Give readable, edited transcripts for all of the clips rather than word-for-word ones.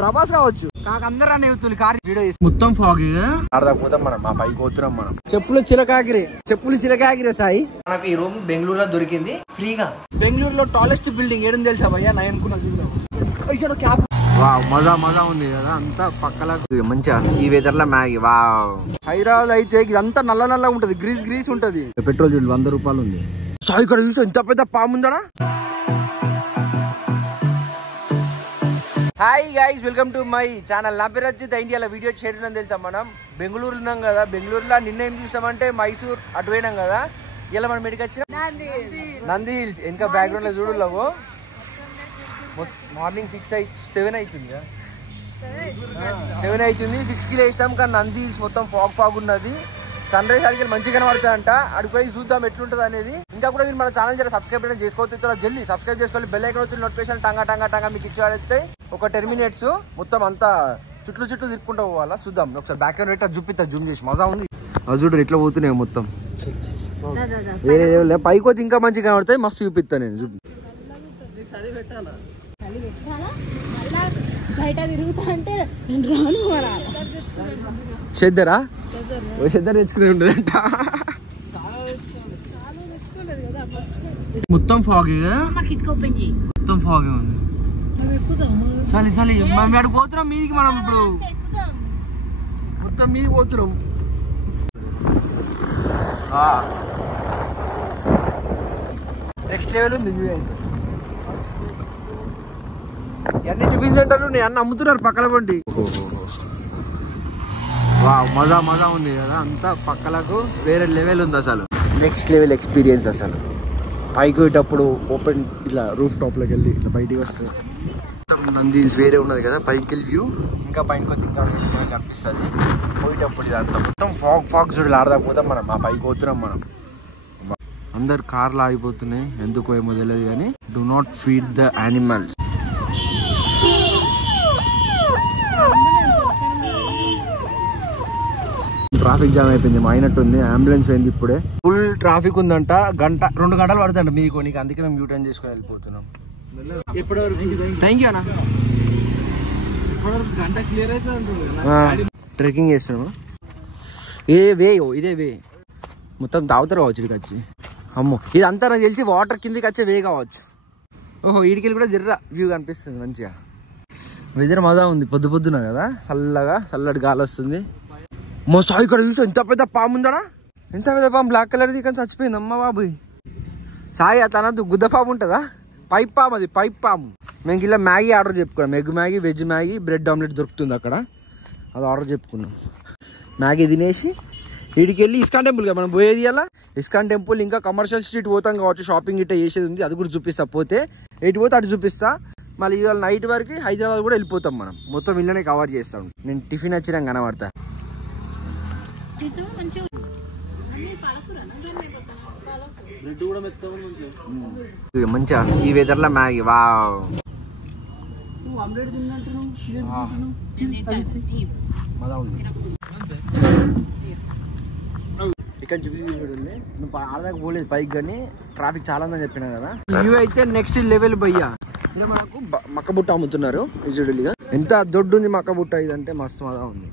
ప్రభాస్ కావచ్చు కాకందరూ అనే car video మొత్తం ఫాగ్ అర్థకపోతాం మనం మా పైకి పోతున్నాం మనం చెప్పులు చిలకాగిరే సాయి మనకు ఈ రూమ్ బెంగళూరులో దొరికింది ఫ్రీగా బెంగళూరులో టాలెస్ట్ బిల్డింగ్ ఏడని తెలుసా భయ్యా నేను అనుకున్నా మజా ఉంది కదా అంతా పక్కల మంచిగా ఈ వెదర్ లో మ్యాగీ వా హైదరాబాద్ అయితే ఇదంతా నల్ల ఉంటది గ్రీస్ ఉంటది పెట్రోల్ చూడు 100 రూపాయలు ఉంది సాయి ఇక్కడ చూసా ఇంత పెద్ద పాము ఉందా hi guys welcome to my channel నా పేరు వచ్చి ఇండియాలో వీడియో చేరిన తెలుసా మనం బెంగళూరు ఉన్నాం కదా బెంగళూరులో నిన్న ఏం చూసామంటే మైసూర్ అటు పోయినాం కదా ఇలా మనం ఎడికి వచ్చిన నంది హిల్స్ ఇంకా బ్యాక్గ్రౌండ్ లో చూడలేవు మార్నింగ్ 7 అవుతుంది 7 అవుతుంది 6కి లేచాం కానీ నంది హిల్స్ మొత్తం ఫాగ్ ఉన్నది సన్ రైజ్ అడిగి మంచిగా కనబడతాయంట అడిగిపోయి చూద్దాం ఎట్లుంటది అనేది ఇంకా కూడా మీరు మన ఛానల్ జర సబ్స్క్రైబ్ చేసుకోవచ్చు జల్దీ సబ్స్క్రైబ్ చేసుకోవాలి బెల్ ఐకాన్ వచ్చి నోటిఫికేషన్ టంగా మీకు ఇచ్చేవాడైతే ఒక 10 మినిట్స్ మొత్తం అంతా చుట్టూ తిరుక్కుంటూ పోవాలా చూద్దాం ఒకసారి బ్యాక్ అండ్ రైట్ చూపిస్తా జూమ్ చేసి మజా ఉంది చూడరు ఎట్లా పోతున్నాయి మొత్తం వేరే పైకి పోతే ఇంకా మంచిగా కనబడతాయి మస్తు చూపిస్తా నేను చూపి చెద్దరా తెచ్చుకునే ఉండదంట మొత్తం ఫాగ్ మొత్తం ఫాగ్ ఉంది చలి మేము అక్కడ పోతున్నాం మీదికి మనం ఇప్పుడు మొత్తం మీదికి పోతున్నాం నెక్స్ట్ లెవెల్ ఉంది అన్ని టిఫిన్ సెంటర్లు అన్ని అమ్ముతున్నారు పక్కల పండి మజా ఉంది కదా అంతా పక్కలకు వేరే లెవెల్ ఉంది అసలు నెక్స్ట్ లెవెల్ ఎక్స్పీరియన్స్ అసలు పైకి పోయేటప్పుడు ఓపెన్ ఇట్లా రూఫ్ టాప్ లోకి వెళ్ళి ఇట్లా బయటికి వస్తుంది నంది వేరే ఉన్నది కదా పైకి వెళ్ళి వ్యూ ఇంకా పైకి వచ్చి ఇంకా కనిపిస్తుంది పోయేటప్పుడు ఇదంతా మొత్తం ఫాగ్ చూడాలి ఆడదాకపోతాం మనం మా పైకి పోతున్నాం మనం అందరు కార్లు ఆగిపోతున్నాయి ఎందుకో ఏమో తెలియదు కానీ do not feed the animals traffic jam అయిపోయింది మా అయినట్టుంది అంబులెన్స్ పోయింది ఇప్పుడే ఫుల్ ట్రాఫిక్ ఉందంట 2 గంటలు పడుతుంట మీకు నీకు అందుకే మేము యూటర్న్ చేసుకుని వెళ్ళిపోతున్నాం థ్యాంక్ యూ అన్న ట్రెక్కింగ్ చేస్తున్నాము ఇదే వే మొత్తం తాగుతారు కావచ్చు ఇక్కడికి వచ్చి అమ్మో ఇదంతా నాకు తెలిసి వాటర్ కిందికి వచ్చే వే కావచ్చు ఓహో ఈడికి కూడా జర్ర వ్యూ కనిపిస్తుంది మంచిగా వెదర్ మజా ఉంది పొద్దున కదా చల్లటి గాలి వస్తుంది మా సాయి ఇక్కడ చూసా ఎంత పెద్ద పాము ఉందా ఎంత పెద్ద పాము బ్లాక్ కలర్ది కానీ చచ్చిపోయింది అమ్మ బాబు సాయి అట్లా అనద్దు గుద్ద పాము ఉంటుందా పైప్ పాము మేము ఇలా మ్యాగీ ఆర్డర్ చెప్పుకున్నాం egg Maggi veg Maggi bread omelette దొరుకుతుంది అక్కడ అది ఆర్డర్ చెప్పుకున్నాం మ్యాగీ తినేసి వీడికి వెళ్ళి ఇస్కాన్ టెంపుల్గా మనం పోయేది అలా ఇస్కాన్ టెంపుల్ ఇంకా కమర్షియల్ స్ట్రీట్ పోతాం కావచ్చు షాపింగ్ ఇట్లా చేసేది ఉంది అది కూడా చూపిస్తా పోతే ఎటు పోతే అటు చూపిస్తా మళ్ళీ ఇవాళ నైట్ వరకు హైదరాబాద్ కూడా వెళ్ళిపోతాం మనం మొత్తం ఇళ్ళనే కవర్ చేస్తాం నేను టిఫిన్ వచ్చినా కనబడతా మంచిగా ఈ వెదర్ లో మ్యాగీ వా ఇక్కడ నువ్వు ఆడదాకా పోలేదు పైకి కానీ ట్రాఫిక్ చాలా ఉందని చెప్పినా కదా ఇవి అయితే నెక్స్ట్ లెవెల్ భయ్యా ఇలా మనకు మక్క బుట్ట అమ్ముతున్నారు విజువల్గా ఎంత దొడ్డు ఉంది మక్క బుట్ట ఇదంటే మస్తు మజా ఉంది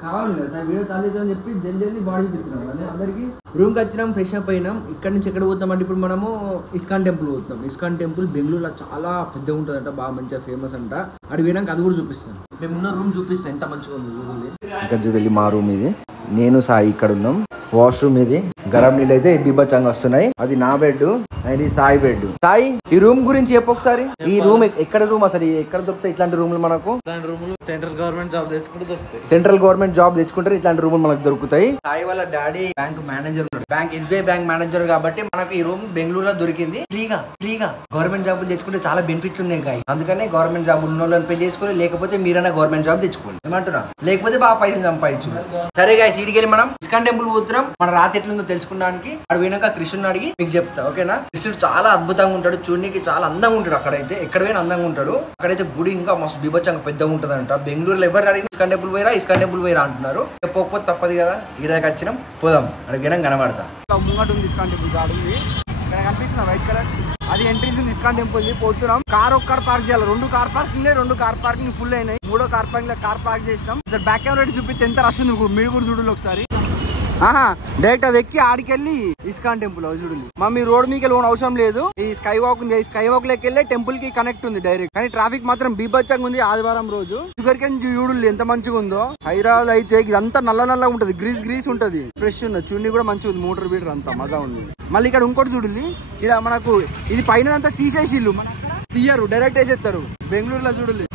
కావాలి కదా సార్ వీడియో చాలు అని చెప్పి జల్దీ బాడీ తిరుగుతున్నాం కదా అందరికి రూమ్కి వచ్చినాం ఫ్రెష్ అప్ అయినాం ఇక్కడ నుంచి ఎక్కడ పోతామంటే ఇప్పుడు మనము ఇస్కాన్ టెంపుల్ పోతున్నాం ఇస్కాన్ టెంపుల్ బెంగళూరులో చాలా పెద్దగా ఉంటుందంట బాగా మంచిగా ఫేమస్ అంట అటు పోయినాక అది కూడా చూపిస్తాను మేము ఉన్న రూమ్ చూపిస్తాం ఎంత మంచిగా ఉంది ఇక్కడ చూడాలి మా రూమ్ ఇది నేను సాయి ఇక్కడ ఉన్నాం వాష్రూమ్ ఇది గరం నీళ్ళు అయితే బీభత్సంగా వస్తున్నాయి అది నా బెడ్ అండ్ ఈ సాయి బెడ్ సాయి ఈ రూమ్ గురించి చెప్పు ఒకసారి ఈ రూమ్ ఎక్కడ రూమ్ అసలు ఎక్కడ దొరుకుతాయి ఇట్లాంటి రూమ్లు మనకు సెంట్రల్ గవర్నమెంట్ జాబ్ తెచ్చుకుంటే దొరుకుతాయి సెంట్రల్ గవర్నమెంట్ జాబ్ తెచ్చుకుంటారు ఇట్లాంటి రూమ్ మనకు దొరుకుతాయి సాయి వాళ్ళ daddy bank manager bank SBI bank manager కాబట్టి మనకు ఈ రూమ్ బెంగళూరులో దొరికింది ఫ్రీగా గవర్నమెంట్ జాబులు తెచ్చుకుంటే చాలా బెనిఫిట్స్ ఉన్నాయి గాయ అందుకనే గవర్నమెంట్ జాబ్ ఉన్న వాళ్ళని పెళ్లి చేసుకోవాలి లేకపోతే మీరైనా గవర్నమెంట్ జాబ్ తెచ్చుకోవాలి ఏమంటున్నా లేకపోతే బాగా పైసలు సంపాదించు సరే గాయ సీడికి వెళ్ళి మనం ఇస్కాన్ టెంపుల్ పోతున్నాం మన రాత్రి ఎట్లుందో తెలుసుకోవడానికి అక్కడ పోయినాక కృష్ణుని అడిగి మీకు చెప్తా ఓకేనా కృష్ణుడు చాలా అద్భుతంగా ఉంటాడు చూడడానికి చాలా అందంగా ఉంటాడు అక్కడైతే ఎక్కడ పోయినా అందంగా ఉంటాడు అక్కడైతే గుడి ఇంకా మస్తు బీభత్సంగా పెద్దగా ఉంటుంది అంట బెంగళూరులో ఎవరు అడిగి ఇస్కాన్ టెంపుల్ పోయిరా అంటున్నారు పోకపోతే తప్పదు కదా ఈడకి వచ్చినాం పోదాం అడిగినా కనబడతా ముంగట ఉంది ఇస్కాన్ టెంపుల్ కాడుంది ఇక్కడ కనిపిస్తుంది వైట్ కలర్, అది ఎంట్రీస్ ఉంది ఇస్కాన్ టెంపుల్. పోతున్నాం. కార్ ఒక్క పార్క్ చేయాలి. 2 car parking 2 car parking full అయినాయి. 3వ కార్ పార్కింగ్ లో కార్ పార్క్ చేసినాం. బ్యాక్ కెమెరా చూపిస్తే ఎంత రష్ ఉంది మీరు కూడా చూడాలి ఒకసారి. డైరెక్ట్ అది ఎక్కి ఆడికెళ్ళి ఇస్కాన్ టెంపుల్ చూడండి. మీ రోడ్ మీకు లోన్ అవసరం లేదు. ఈ స్కై వాక్ ఉంది, స్కై వాక్ లెక్క వెళ్ళి టెంపుల్ కి కనెక్ట్ ఉంది డైరెక్ట్. కానీ ట్రాఫిక్ మాత్రం బీభత్సంగా ఉంది ఆదివారం రోజు. షుగర్కేన్ చూడండి ఎంత మంచిగా ఉందో. హైదరాబాద్ అయితే ఇదంతా నల్ల ఉంటది, గ్రీస్ ఉంటది. ఫ్రెష్ ఉన్నది, చున్నీ కూడా మంచిగా ఉంది. మోటార్ బీటర్ అంతా మజా ఉంది. మళ్ళీ ఇక్కడ ఇంకోటి చూడండి, ఇలా మనకు ఇది పైన అంతా తీసేసి ఇల్లు మన తీయరు, డైరెక్ట్ వేసేస్తారు. బెంగళూరులో చూడండి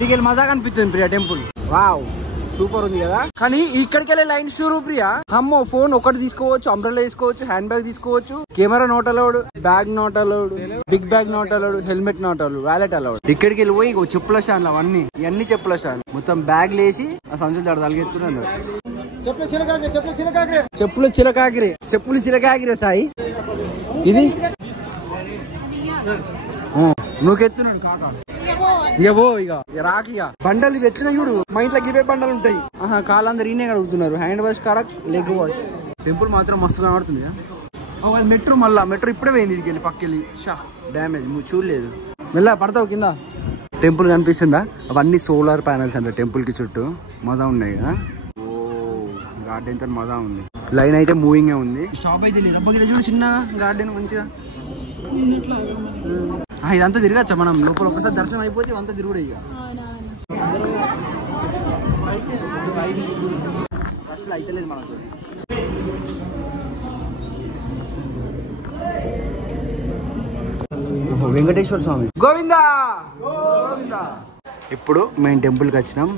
నీకు మజా కనిపిస్తుంది ప్రియా టెంపుల్. వావ్ సూపర్ ఉంది కదా. కానీ ఇక్కడికి వెళ్ళే లైన్ షూరు ప్రియా. అమ్మో ఫోన్ ఒకటి తీసుకోవచ్చు, అంబ్రెల్లా తీసుకోవచ్చు, హ్యాండ్ బ్యాగ్ తీసుకోవచ్చు, camera not allowed, bag not allowed, big bag not allowed, helmet not allowed, wallet allowed. ఇక్కడికి వెళ్ళి పోయి చెప్పుల స్టాండ్ అవన్నీ చెప్పుల స్టాండ్ మొత్తం బ్యాగ్ లేసి ఆ సంచులు దాడు తలగెత్తున్నారు. చెప్పులు చిలకాగిరే సాయి. ఇది నువ్వుకెత్తున్నాడు కాకా. ఇగో ఇక రాకిగ బండలు ఇవి ఎట్లా చూడు. మా ఇంట్లో గివే బండలు ఉంటాయి. కాళ్ళందరూ ఈయనే అడుగుతున్నారు. హ్యాండ్ వాష్ కాడ లెగ్ వాష్. టెంపుల్ మాత్రం మస్తు కనబడుతుంది. అది మెట్రో, మళ్ళా మెట్రో ఇప్పుడే పోయింది. ఇదికెళ్ళి పక్కెళ్ళి షా డ్యామేజ్ నువ్వు చూడలేదు. మెల్ల పడతావు కింద. టెంపుల్ కనిపిస్తుందా? అవన్నీ సోలార్ ప్యానల్స్ అంటే టెంపుల్ కి చుట్టూ మజా ఉన్నాయి కదా. ఓ గార్డెన్ తో మజా ఉంది. లైన్ అయితే మూవింగ్ ఉంది. స్టాప్ అయితే లేదు. అబ్బా చూడు చిన్న గార్డెన్ మంచిగా. ఇదంతా తిరగచ్చా మనం లోపల? ఒకసారి దర్శనం అయిపోతే ఇదంతా తిరుగుడే. ఇక అసలు అయితే లేదు మనకు. వెంకటేశ్వర స్వామి గోవిందా గోవిందా. ఇప్పుడు మేము టెంపుల్ కి వచ్చినాం.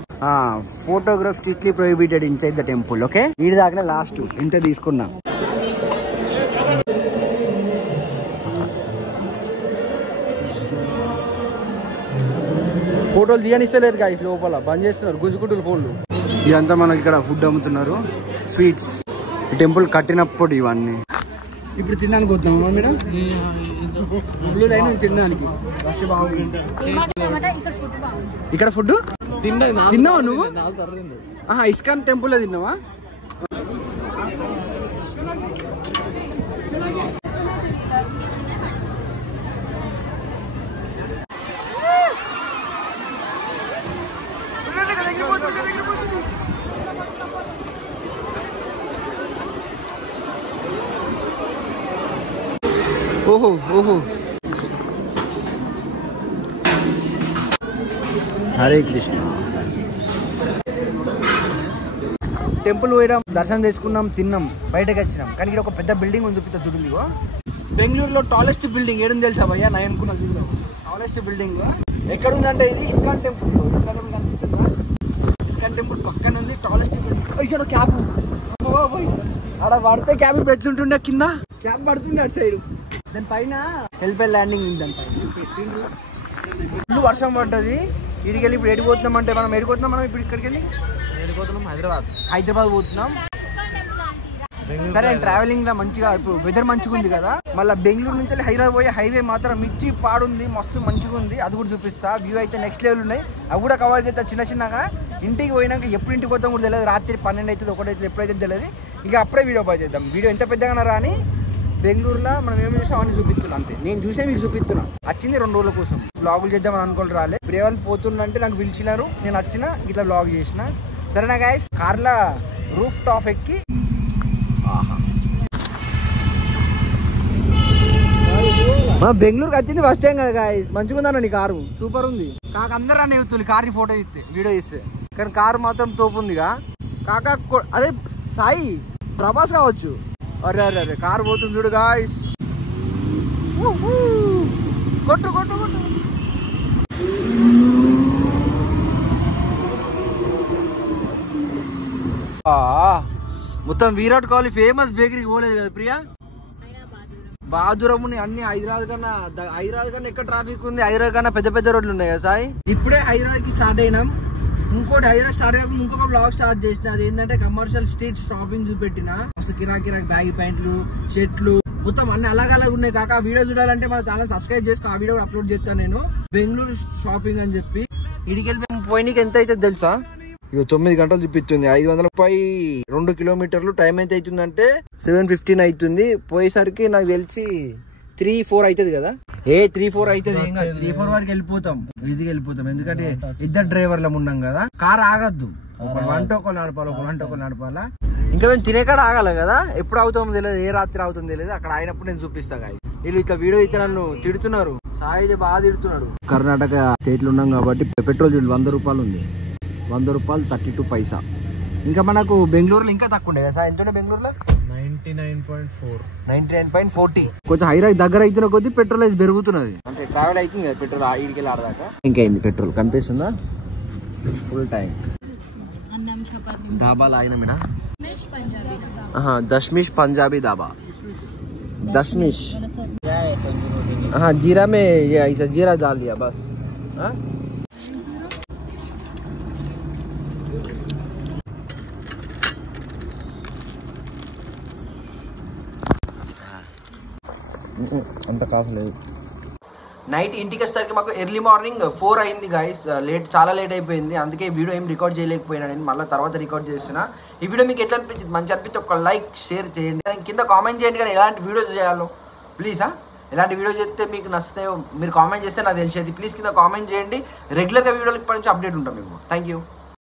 Photograph strictly prohibited inside the temple. Okay వీడి దాకా లాస్ట్ ఇంత తీసుకున్నాం. ఫోటోలు తీయనిస్తలేరు గాయస్, లోపల బంద్ చేస్తున్నారు గుంజుకుంటున్న ఫోన్లు. ఇదంతా మనకి ఇక్కడ ఫుడ్ అమ్ముతున్నారు, స్వీట్స్. ఈ టెంపుల్ కట్టినప్పుడు ఇవన్నీ. ఇప్పుడు తినడానికి వద్దామా మేడం? తినడానికి రష్ బాగుంది. ఇక్కడ ఫుడ్ తిన్నావా నువ్వు? ఇస్కాన్ టెంపుల్ లో తిన్నావా? ఓహో ఓహో హరే కృష్ణ. టెంపుల్ పోయినాం, దర్శనం చేసుకున్నాం, తిన్నాం, బయటకు వచ్చినాం. కానీ ఇక్కడ ఒక పెద్ద బిల్డింగ్ ఉంది చూపిస్తా చూడు. బెంగళూరులో టాలెస్ట్ బిల్డింగ్ ఏడుంది తెలుసా భయ్యా? నేను అనుకున్నా చూడు. టాలెస్ట్ బిల్డింగ్ ఎక్కడుందంటే ఇది ఇస్కాన్ టెంపుల్. ఇస్కాన్ టెంపుల్ పక్కన ఉంది టాలెస్ట్ బిల్డింగ్. క్యాబ్ అక్కడ పడితే క్యాబ్ పెట్లుంటుండే, కింద క్యాబ్ పడుతుండే అటు సైడ్. దాని పైన హెల్పెల్ ల్యాండింగ్ ఉంది. దాని పైన ఫుల్ వర్షం పడ్డది. ఇక్కడికి వెళ్ళి ఇప్పుడు ఎడిపోతున్నాం అంటే మనం ఎడిపోతున్నాం. మనం ఇప్పుడు ఇక్కడికి వెళ్ళి ఎడిపోతున్నాం హైదరాబాద్ పోతున్నాం. సరే ట్రావెలింగ్ లో మంచిగా ఇప్పుడు వెదర్ మంచిగా ఉంది కదా. మళ్ళీ బెంగళూరు నుంచి హైదరాబాద్ పోయే హైవే మాత్రం మిర్చి పాడుంది, మస్తు మంచిగా ఉంది. అది కూడా చూపిస్తా. వ్యూ అయితే నెక్స్ట్ లెవెల్ ఉన్నాయి. అవి కూడా కవర్ చేస్తా చిన్నగా. ఇంటికి పోయినాక ఎప్పుడు ఇంటికి పోతాం కూడా తెలియదు. రాత్రి 12 అవుతుంది, 1 అవుతుంది, ఎప్పుడైతే తెలియదు. ఇక అప్పుడే వీడియో బాగా చేద్దాం. వీడియో ఎంత పెద్దగా రాని బెంగళూరులో మనం ఏమి చూసాం అవన్నీ చూపిస్తున్నాం అంతే. నేను చూసే మీకు చూపిస్తున్నా. వచ్చింది 2 రోజుల కోసం. బ్లాగులు చేద్దామని అనుకోని రాలే. ప్రేవాళ్ళు పోతుందంటే నాకు పిలిచినారు, నేను వచ్చిన ఇట్లా బ్లాగ్ చేసిన. సరేనా గాయస్? కార్ల రూఫ్ టాప్ ఎక్కి బెంగళూరుకి వచ్చింది ఫస్ట్ టైం కదా గాయస్. మంచిగా ఉందన్న నీ కారు, సూపర్ ఉంది. కాక అందరూ అన్న యూతులు కారు ఫోటో ఇస్తే వీడియో ఇస్తే. కానీ కారు మాత్రం తోపు ఉందిగా కాక. అదే సాయి ప్రభాస్ కావచ్చు. అరే అరే అరే కారు పోతుంది చూడు గాయస్. కొట్టు కొట్టు కొట్టు. మొత్తం విరాట్ కోహ్లీ ఫేమస్ బేకరీకి పోలేదు కదా ప్రియా? బహాదూరం అన్ని హైదరాబాద్ కన్నా ఎక్కడ ట్రాఫిక్ ఉంది. హైదరాబాద్ కన్నా పెద్ద పెద్ద రోడ్లు ఉన్నాయి కదా సాయి. ఇప్పుడే హైదరాబాద్ కి స్టార్ట్ అయినాం. ఇంకోటి హైదరాబాద్ స్టార్ట్ కాకుండా ఇంకొక బ్లాగ్ స్టార్ట్ చేసిన. అది ఏంటంటే కమర్షియల్ స్ట్రీట్ షాపింగ్ చూపెట్టిన. మస్తు కిరాక్ బ్యాగీ ప్యాంట్లు, షర్ట్లు మొత్తం అన్ని అలాగ ఉన్నాయి కాక. ఆ వీడియో చూడాలంటే మన ఛానల్ సబ్స్క్రైబ్ చేసుకో. ఆ వీడియో అప్లోడ్ చేస్తాను నేను. బెంగళూరు షాపింగ్ అని చెప్పి ఇడికెళ్ళి పోయినకి ఎంత అవుతుంది తెలుసా? ఇక 9 గంటలు చూపిస్తుంది. 500 కిలోమీటర్లు. టైం ఎంత అవుతుందంటే 7:15 అవుతుంది. పోయేసరికి నాకు తెలిసి 3-4 అవుతుంది కదా. 3-4 అవుతుంది. ఏం కాదు, 3-4 వరకు వెళ్ళిపోతాం, ఈజీగా వెళ్ళిపోతాం. ఎందుకంటే ఇద్దరు డ్రైవర్లం ఉన్నాం కదా. కార్ ఆగద్దు, ఒక వంట ఒకళ్ళు నడపాలా. ఇంకా మేము తినేకాడ ఆగాలి కదా. ఎప్పుడు అవుతామో తెలియదు, ఏ రాత్రి అవుతుందో తెలియదు. అక్కడ అయినప్పుడు నేను చూపిస్తా. వీళ్ళు ఇట్లా వీడియో అయితే నన్ను తిడుతున్నారు, సాయి బాగా తిడుతున్నాడు. కర్ణాటక స్టేట్ లో ఉన్నాం కాబట్టి పెట్రోల్ 100 రూపాయలు ఉంది. 100 రూపాయలు 32 పైసా. ఇంకా మనకు బెంగళూరులో ఇంకా తక్కువ ఉండే కదా సార్. ఎంత ఉండే బెంగళూరులో? 99.40. కొంచెం హైదరాబాద్ దగ్గర అవుతున్న కొద్ది పెట్రోల్ అయితే పెరుగుతున్నది. అంటే ట్రావెల్ అవుతుంది కదా పెట్రోల్ ఈడికి ఆడదాకా. ఇంకా అయింది పెట్రోల్ కనిపిస్తుందా ఫుల్ టైం. ధాబాలో ఆయన మీనా दशमिश पंजाबी ढाबा. दशमिश हाँ जीरा में ये ऐसा जीरा डाल दिया बस. हाँ అంత కాఫ్ లేదు. నైట్ ఇంటికి వచ్చేసరికి మాకు ఎర్లీ మార్నింగ్ 4 అయింది గైస్. చాలా లేట్ అయిపోయింది. అందుకే వీడియో ఏం రికార్డ్ చేయలేకపోయినా. నేను మళ్ళీ తర్వాత రికార్డ్ చేస్తున్నా. ఈ వీడియో మీకు ఎట్లా అనిపించింది? మంచి అనిపిస్తే ఒక లైక్ షేర్ చేయండి. కింద కామెంట్ చేయండి కానీ ఎలాంటి వీడియోస్ చేయాలో ప్లీజ్. ఎలాంటి వీడియో చేస్తే మీకు నచ్చితే మీరు కామెంట్ చేస్తే నాకు తెలిసేది. ప్లీజ్ కింద కామెంట్ చేయండి. రెగ్యులర్గా వీడియోలు ఇప్పటి నుంచి అప్డేట్ ఉంటాం మీకు. Thank you.